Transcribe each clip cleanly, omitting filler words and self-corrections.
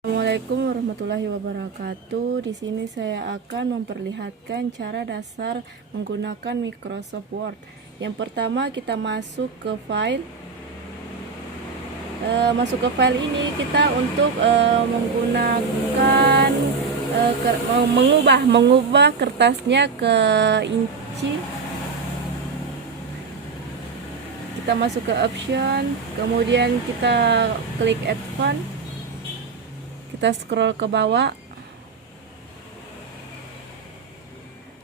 Assalamualaikum warahmatullahi wabarakatuh. Di sini saya akan memperlihatkan cara dasar menggunakan Microsoft Word. Yang pertama kita masuk ke file. Ini kita untuk menggunakan mengubah kertasnya ke inci. Kita masuk ke option, kemudian kita klik advance. Kita scroll ke bawah.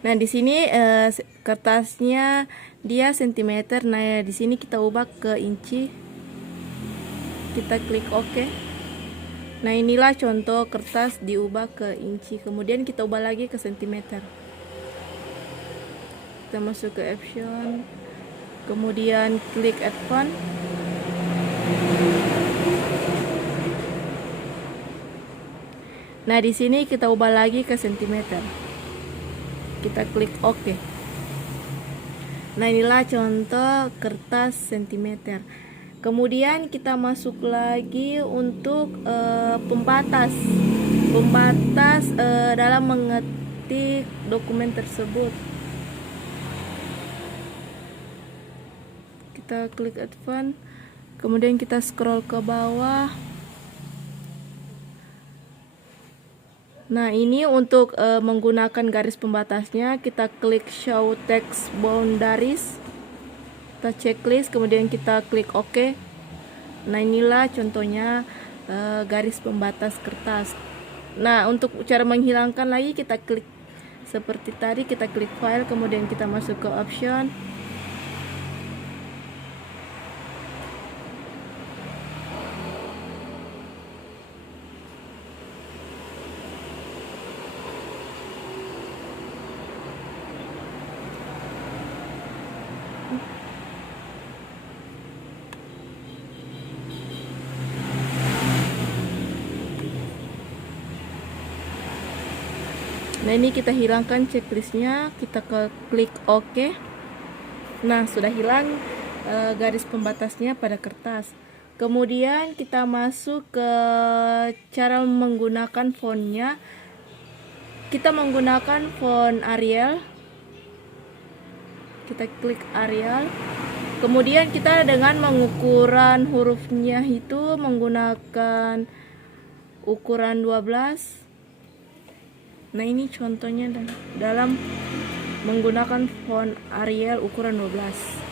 Nah, di sini kertasnya dia sentimeter. Nah, di sini kita ubah ke inci. Kita klik OK. Nah, inilah contoh kertas diubah ke inci. Kemudian kita ubah lagi ke sentimeter. Kita masuk ke option. Kemudian klik advance. Nah, di sini kita ubah lagi ke sentimeter. Kita klik OK. Nah, inilah contoh kertas sentimeter. Kemudian kita masuk lagi untuk pembatas dalam mengetik dokumen tersebut. Kita klik advance. Kemudian kita scroll ke bawah. Nah, ini untuk menggunakan garis pembatasnya, kita klik show text boundaries. Kita checklist, kemudian kita klik OK. Nah, inilah contohnya garis pembatas kertas. Nah, untuk cara menghilangkan lagi, kita klik seperti tadi, kita klik file, kemudian kita masuk ke option. Nah, ini kita hilangkan checklistnya, kita klik OK. Nah, sudah hilang garis pembatasnya pada kertas. Kemudian kita masuk ke cara menggunakan fontnya. Kita menggunakan font Arial. Kita klik Arial. Kemudian kita dengan mengukuran hurufnya itu menggunakan ukuran 12. Nah, ini contohnya dalam menggunakan font Arial ukuran 12.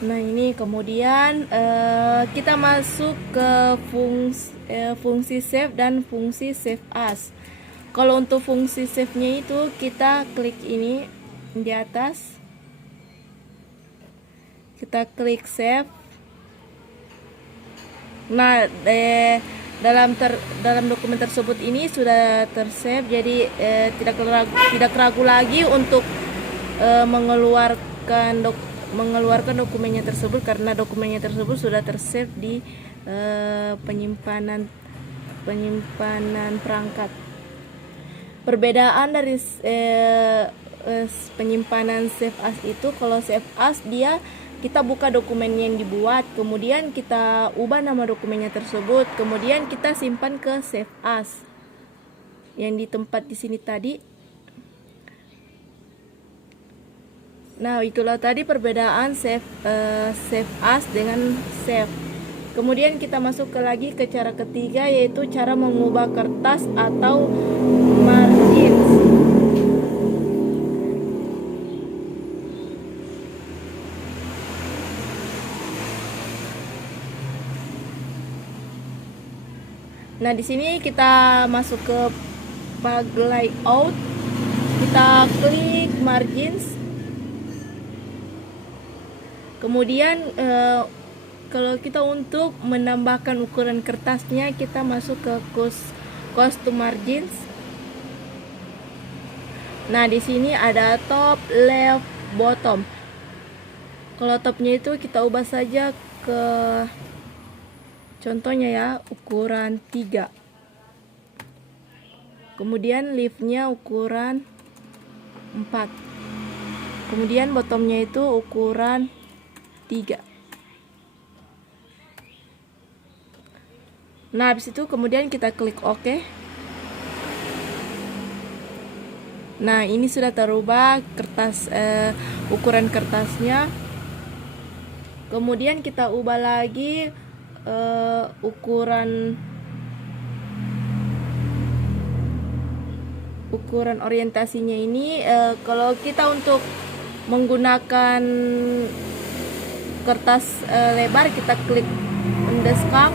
Nah, ini kemudian kita masuk ke fungsi save dan fungsi save as. Kalau untuk fungsi save-nya itu kita klik ini di atas. Kita klik save. Nah, dalam dokumen tersebut ini sudah tersave, jadi tidak ragu lagi untuk mengeluarkan dokumennya tersebut, karena dokumennya tersebut sudah tersave di penyimpanan perangkat. Perbedaan dari penyimpanan save as itu, kalau save as dia kita buka dokumen yang dibuat, kemudian kita ubah nama dokumennya tersebut, kemudian kita simpan ke save as yang di tempat di sini tadi. Nah, itulah tadi perbedaan save as dengan save. Kemudian kita masuk lagi ke cara ketiga, yaitu cara mengubah kertas atau margins. Nah, di sini kita masuk ke bug layout, kita klik margins. Kemudian kalau kita untuk menambahkan ukuran kertasnya, kita masuk ke custom margins. Nah, di sini ada top, left, bottom. Kalau topnya itu kita ubah saja ke, contohnya ya, ukuran 3. Kemudian leafnya ukuran 4. Kemudian bottomnya itu ukuran 3. Nah, habis itu kemudian kita klik OK. Nah, ini sudah terubah kertas, ukuran kertasnya. Kemudian kita ubah lagi ukuran orientasinya ini. Kalau kita untuk menggunakan kertas lebar, kita klik underscore.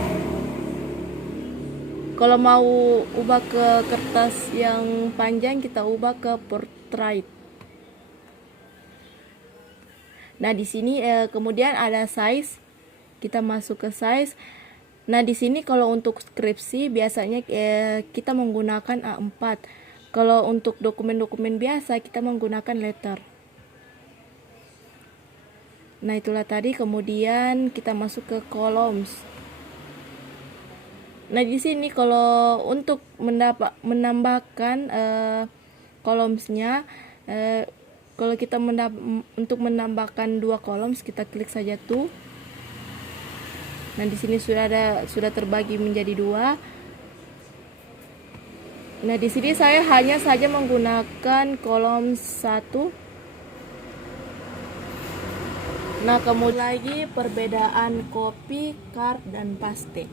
Kalau mau ubah ke kertas yang panjang, kita ubah ke portrait. Nah, di sini kemudian ada size. Kita masuk ke size. Nah, di sini kalau untuk skripsi biasanya kita menggunakan A4. Kalau untuk dokumen-dokumen biasa kita menggunakan letter. Nah, itulah tadi. Kemudian kita masuk ke columns. Nah, di sini kalau untuk menambahkan columnsnya, kalau kita untuk menambahkan 2 columns, kita klik saja tuh. Nah, di sini sudah terbagi menjadi 2. Nah, di sini saya hanya saja menggunakan kolom 1. Nah, kemudian lagi perbedaan copy, card, dan paste.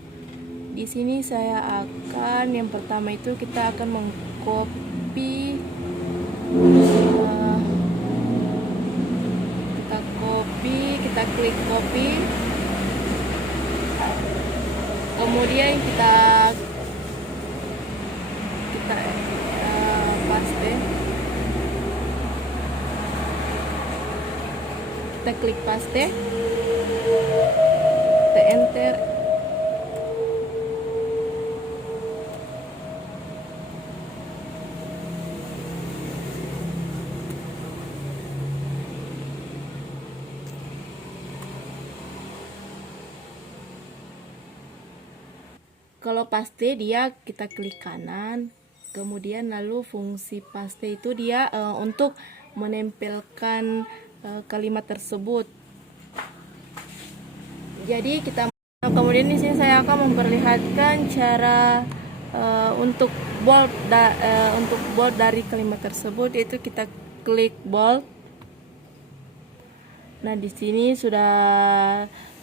Di sini saya akan, yang pertama itu kita akan mengcopy, kita klik copy, kemudian kita paste, kita klik paste, kita enter. Kalau paste dia kita klik kanan, kemudian lalu fungsi paste itu dia untuk menempelkan kalimat tersebut. Jadi kita kemudian di sini saya akan memperlihatkan cara untuk bold dari kalimat tersebut, yaitu kita klik bold. Nah, di sini sudah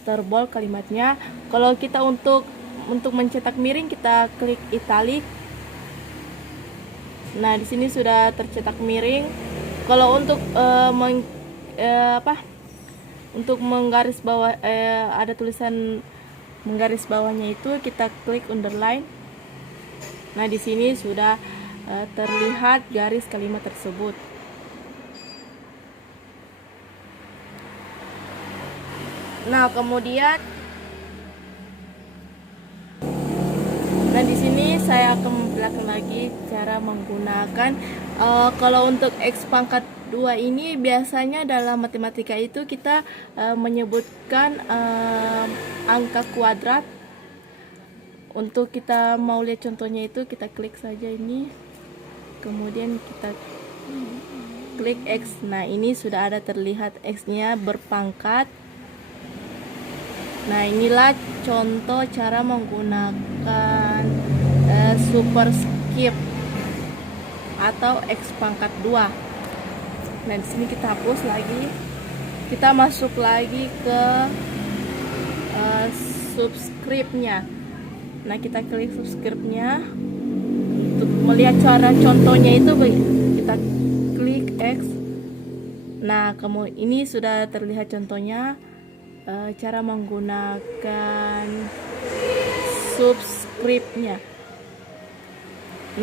terbold kalimatnya. Kalau kita untuk mencetak miring, kita klik italic. Nah, di sini sudah tercetak miring. Kalau untuk untuk menggaris bawah, ada tulisan menggaris bawahnya itu, kita klik underline. Nah, di sini sudah terlihat garis kalimat tersebut. Nah, kemudian di sini saya akan memperlihatkan lagi cara menggunakan kalau untuk X pangkat 2 ini biasanya dalam matematika itu kita menyebutkan angka kuadrat. Untuk kita mau lihat contohnya itu, kita klik saja ini, kemudian kita klik X. Nah, ini sudah ada terlihat X-nya berpangkat. Nah, inilah contoh cara menggunakan superscript atau X pangkat 2. Nah, di sini kita hapus lagi. Kita masuk lagi ke subscript-nya. Nah, kita klik subscript-nya. Untuk melihat cara contohnya itu, kita klik X. Nah, ini sudah terlihat contohnya. Cara menggunakan subscript-nya.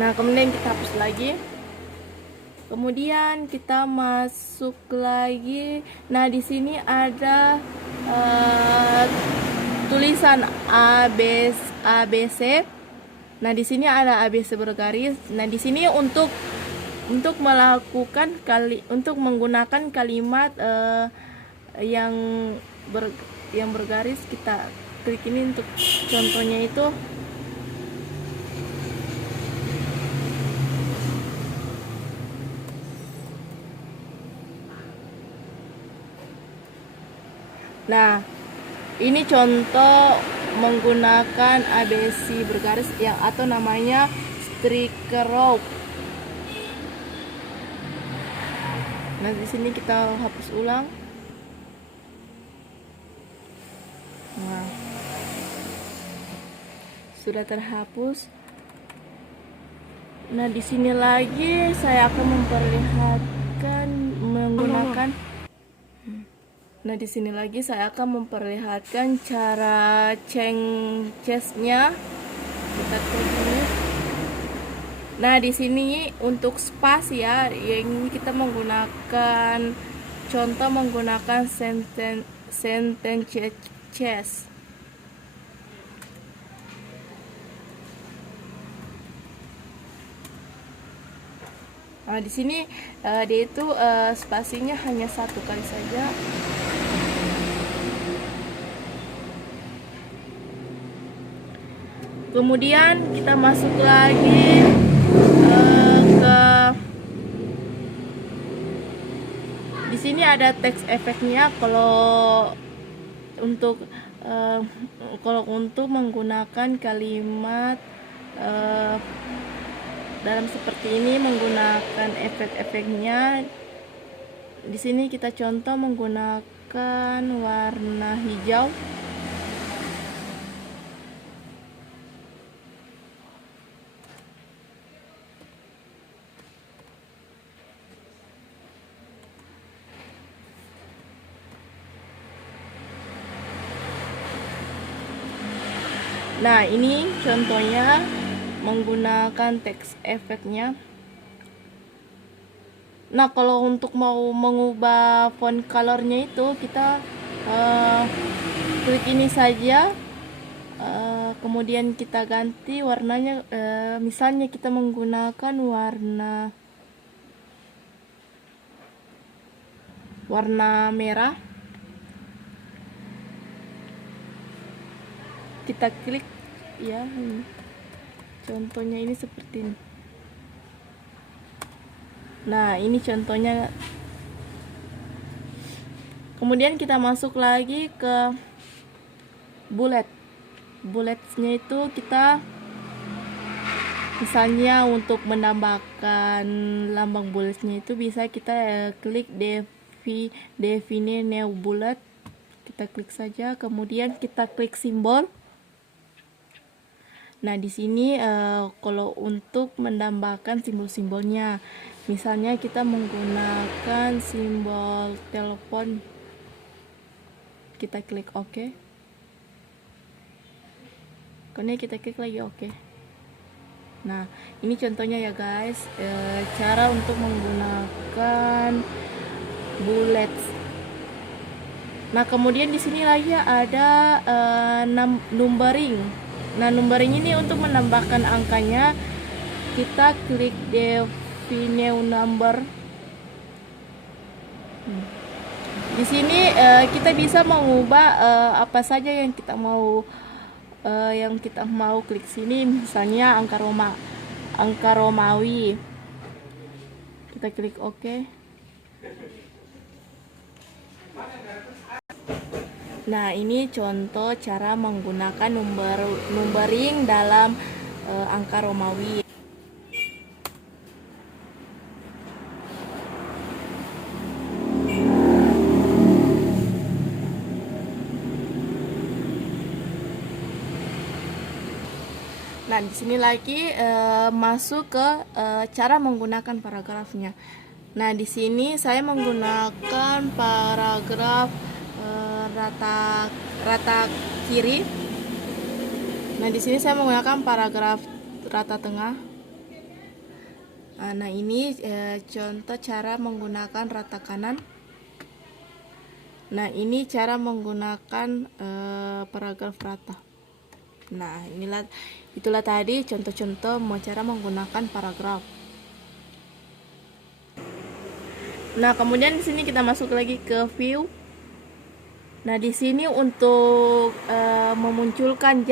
Nah, kemudian kita hapus lagi. Kemudian kita masuk lagi. Nah, di sini ada tulisan ABC. Nah, di sini ada ABC bergaris. Nah, di sini untuk menggunakan kalimat yang yang bergaris, kita klik ini untuk contohnya itu. Nah, ini contoh menggunakan ABC bergaris yang atau namanya striker rope. Nah, di sini kita hapus ulang. Nah, sudah terhapus. Nah, di sini lagi saya akan memperlihatkan menggunakan. Nah, di sini lagi saya akan memperlihatkan cara change chestnya. Kita klik ini. Nah, di sini untuk space ya, yang kita menggunakan contoh menggunakan sentence chest. Nah, di sini dia itu spasinya hanya 1 kali saja. Kemudian kita masuk lagi ke di sini ada text efeknya. Kalau untuk menggunakan kalimat dalam seperti ini menggunakan efek-efeknya, di sini kita contoh menggunakan warna hijau. Nah, ini contohnya menggunakan text efeknya. Nah, kalau untuk mau mengubah font colornya itu kita klik ini saja, kemudian kita ganti warnanya. Misalnya kita menggunakan warna merah. Kita klik ya, contohnya ini seperti ini. Nah, ini contohnya. Kemudian kita masuk lagi ke bulletsnya itu kita misalnya untuk menambahkan lambang bulletsnya itu bisa kita klik define new bullet. Kita klik saja, kemudian kita klik simbol. Nah, di sini kalau untuk menambahkan simbol-simbolnya, misalnya kita menggunakan simbol telepon, kita klik OK. Kemudian kita klik lagi OK. Nah, ini contohnya ya guys, cara untuk menggunakan bullets. Nah, kemudian di sini lagi ada numbering. Nah, numbering ini untuk menambahkan angkanya, kita klik define number. Di sini kita bisa mengubah apa saja yang kita mau klik sini, misalnya angka Romawi. Kita klik OK. Nah, ini contoh cara menggunakan numbering dalam angka Romawi. Nah, di sini lagi masuk ke cara menggunakan paragrafnya. Nah, di sini saya menggunakan paragraf rata kiri. Nah, di sini saya menggunakan paragraf rata tengah. Nah, ini contoh cara menggunakan rata kanan. Nah, ini cara menggunakan paragraf rata. Nah, itulah tadi contoh-contoh cara menggunakan paragraf. Nah, kemudian di sini kita masuk lagi ke view. Nah, di sini untuk memunculkan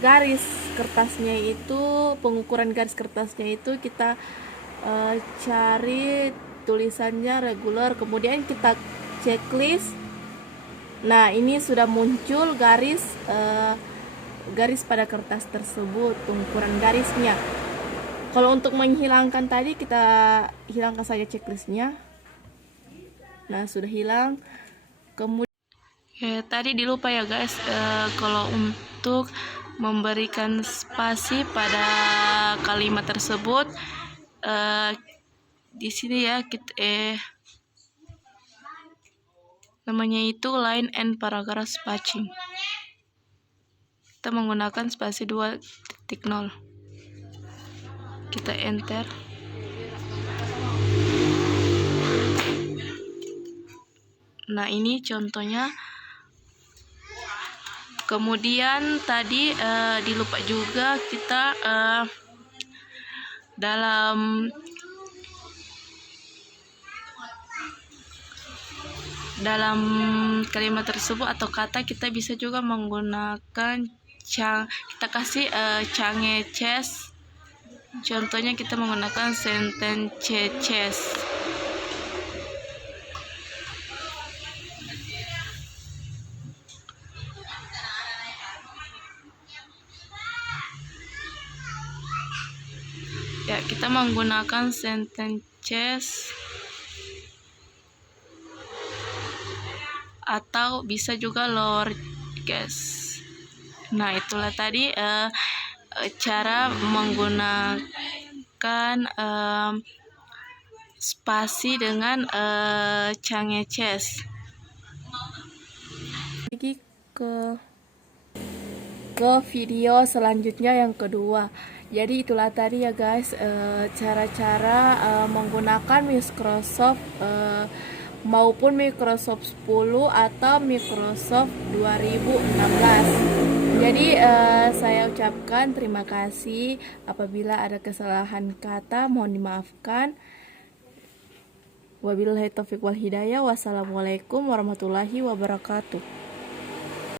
garis kertasnya itu, pengukuran garis kertasnya itu kita cari tulisannya regular, kemudian kita checklist. Nah, ini sudah muncul garis pada kertas tersebut, pengukuran garisnya. Kalau untuk menghilangkan tadi, kita hilangkan saja checklistnya. Nah, sudah hilang. Kemudian tadi dilupa ya guys, kalau untuk memberikan spasi pada kalimat tersebut, di sini ya kita namanya itu line and paragraph spacing. Kita menggunakan spasi 2.0. Kita enter. Nah, ini contohnya. Kemudian tadi dilupa juga kita dalam kalimat tersebut atau kata kita bisa juga menggunakan kita kasih change chess. Contohnya kita menggunakan sentence chess. Ya, kita menggunakan sentence chess atau bisa juga lowercase. Nah, itulah tadi cara menggunakan spasi dengan change chess. Lagi ke video selanjutnya yang kedua. Jadi itulah tadi ya guys, cara-cara menggunakan Microsoft maupun Microsoft 10 atau Microsoft 2016. Jadi saya ucapkan terima kasih. Apabila ada kesalahan kata mohon dimaafkan. Wabillahi taufiq wal hidayah. Wassalamualaikum warahmatullahi wabarakatuh.